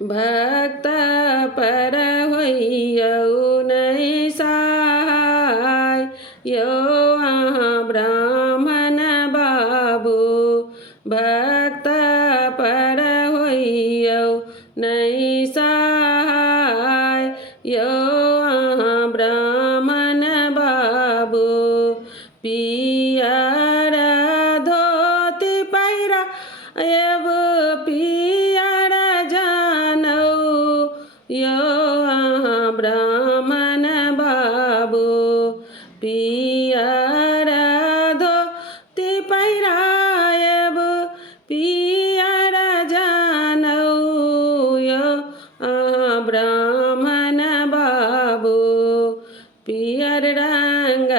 भक्त पर होइयौ नै सहाय यो अहाँ ब्राह्मण बाबू भक्त पर होइयौ नै सहाय यो अहाँ ब्राह्मण बाबू पियर धोती पहिरा एब पियर जानौ यो अहाँ ब्राह्मण बाबू पियर धोती पहिरायब पियर जानौ यो अहाँ ब्राह्मण बाबू पियर रंग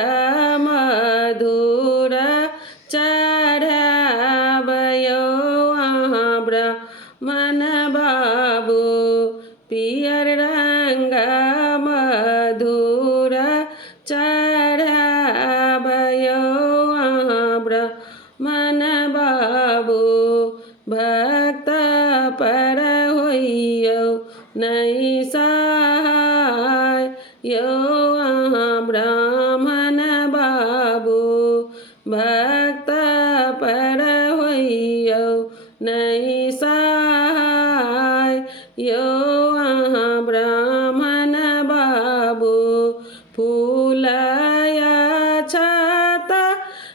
मधुर चढ़ाब यो अहाँ ब्राह्मण बाबू पियर रंग मधुर चढ़ाब यो अहाँ ब्राह्मण बाबू भक्त पर होइयौ नै सहाय यो अहाँ ब्राह्मण बाबू भक्त पर होइयौ नै सहाय यो अहाँ ब्राह्मण बाबू फूलय छत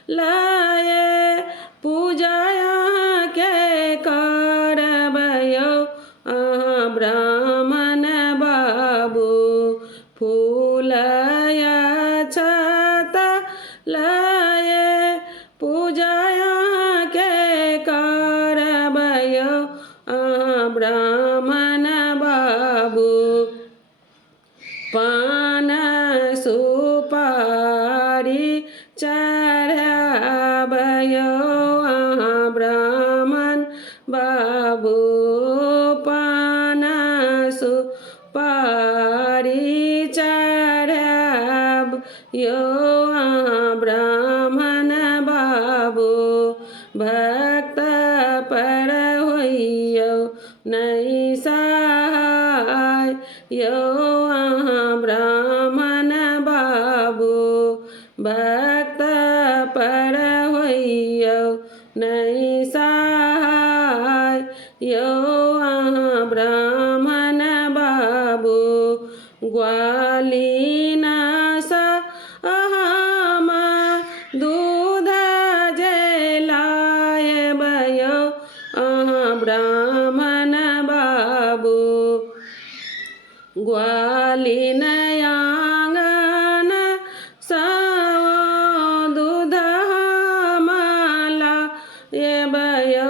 लये पूजा के करब यो अहाँ ब्राह्मण बाबू फूलय छत लये पूजा के करब यो अहाँ ब्राह्मण बाबू पान सुपारी चढ़ाब यो अहाँ ब्राह्मण बाबू पान सुपारी चढ़ाब यो अहाँ ब्राह्मण बाबू भक्त पर होइयौ नै सहाय यो अहाँ ब्राह्मण बाबू भक्त पर होइयौ नै सहाय यो अहाँ ब्राह्मण बाबू ग्वालिन सहम दूध जलायब यो अहाँ ब्राह्मण बाबू ग्वालिन आंगन दूध लायब यो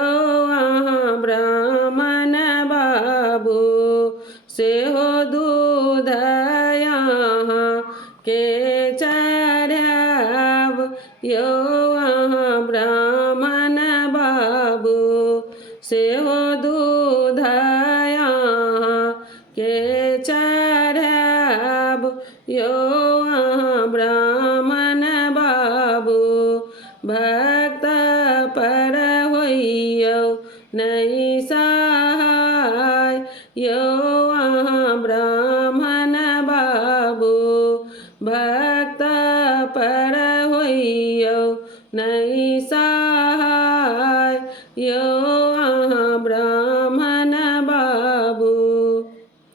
अहाँ ब्राह्मण बाबू सेहो दूध यहाँ के चढ़ाब यो अहाँ ब्राह्मण बाबू सेहो दूध यहाँ के चढ़ाब यो अहाँ ब्राह्मण बाबू भक्त पर होइयौ नै सहाय यो अहाँ ब्राह्मण बाबू भक्त पर होइयौ नै सहाय यो